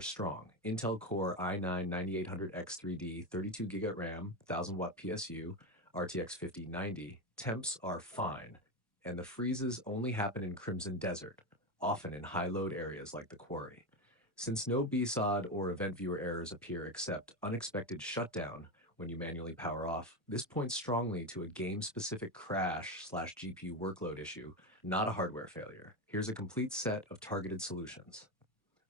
strong. Intel Core i9-9800X3D, 32GB RAM, 1000-watt PSU, RTX 5090. Temps are fine, and the freezes only happen in Crimson Desert, often in high-load areas like the Quarry. Since no BSOD or event viewer errors appear except unexpected shutdown when you manually power off, this points strongly to a game-specific crash/GPU workload issue, not a hardware failure. Here's a complete set of targeted solutions.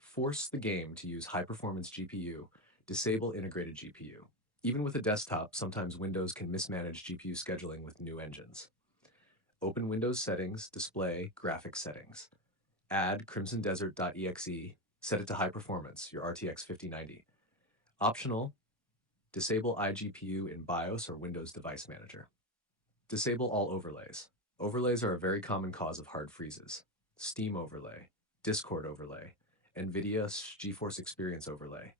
Force the game to use high-performance GPU, disable integrated GPU. Even with a desktop, sometimes Windows can mismanage GPU scheduling with new engines. Open Windows Settings, Display, Graphics Settings. Add crimsondesert.exe, set it to high performance, your RTX 5090. Optional, disable iGPU in BIOS or Windows Device Manager. Disable all overlays. Overlays are a very common cause of hard freezes. Steam overlay, Discord overlay, NVIDIA GeForce Experience overlay,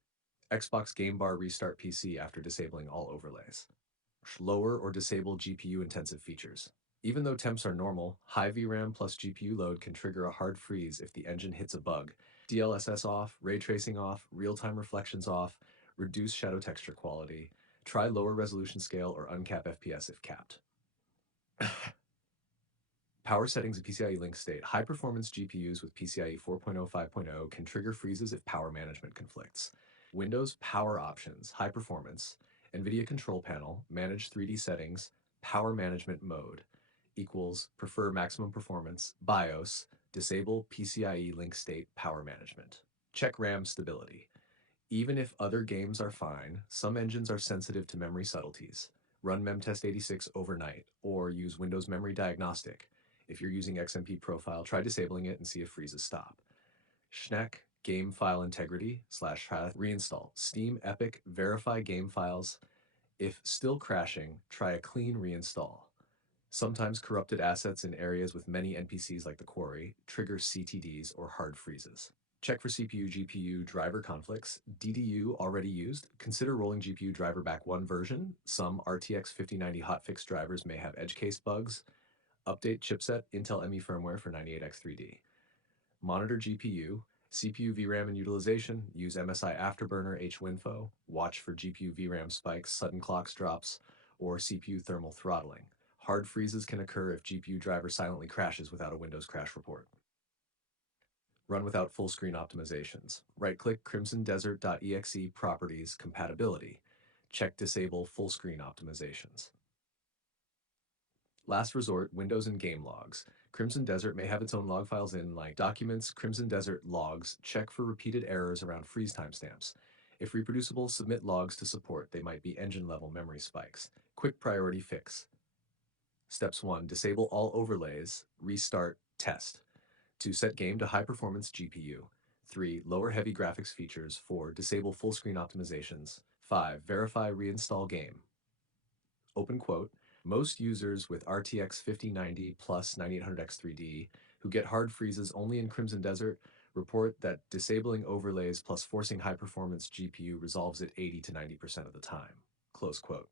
Xbox Game Bar restart PC after disabling all overlays. Lower or disable GPU-intensive features. Even though temps are normal, high VRAM plus GPU load can trigger a hard freeze if the engine hits a bug. DLSS off, ray tracing off, real-time reflections off, reduce shadow texture quality. Try lower resolution scale or uncap FPS if capped. Power settings and PCIe link state. High-performance GPUs with PCIe 4.0 5.0 can trigger freezes if power management conflicts. Windows power options, high performance, NVIDIA control panel, manage 3D settings, power management mode, equals prefer maximum performance, BIOS, disable PCIe link state power management. Check RAM stability. Even if other games are fine, some engines are sensitive to memory subtleties. Run memtest86 overnight, or use Windows Memory Diagnostic. If you're using XMP Profile, try disabling it and see if freezes stop. Schneck game file integrity / reinstall. Steam Epic verify game files. If still crashing, try a clean reinstall. Sometimes corrupted assets in areas with many NPCs like the Quarry trigger CTDs or hard freezes. Check for CPU-GPU driver conflicts. DDU already used. Consider rolling GPU driver back one version. Some RTX 5090 hotfix drivers may have edge case bugs. Update chipset Intel ME firmware for 98X3D. Monitor GPU, CPU VRAM and utilization. Use MSI Afterburner HWinfo. Watch for GPU VRAM spikes, sudden clocks drops, or CPU thermal throttling. Hard freezes can occur if GPU driver silently crashes without a Windows crash report. Run without full screen optimizations. Right-click crimsondesert.exe properties compatibility. Check disable full screen optimizations. Last resort, Windows and game logs. Crimson Desert may have its own log files in like documents, Crimson Desert logs. Check for repeated errors around freeze timestamps. If reproducible, submit logs to support. They might be engine-level memory spikes. Quick priority fix. Steps 1. Disable all overlays. Restart. Test. 2. Set game to high-performance GPU. 3. Lower heavy graphics features. 4. Disable full-screen optimizations. 5. Verify reinstall game. Open quote. Most users with RTX 5090 plus 9800X3D who get hard freezes only in Crimson Desert report that disabling overlays plus forcing high-performance GPU resolves it 80 to 90% of the time. Close quote.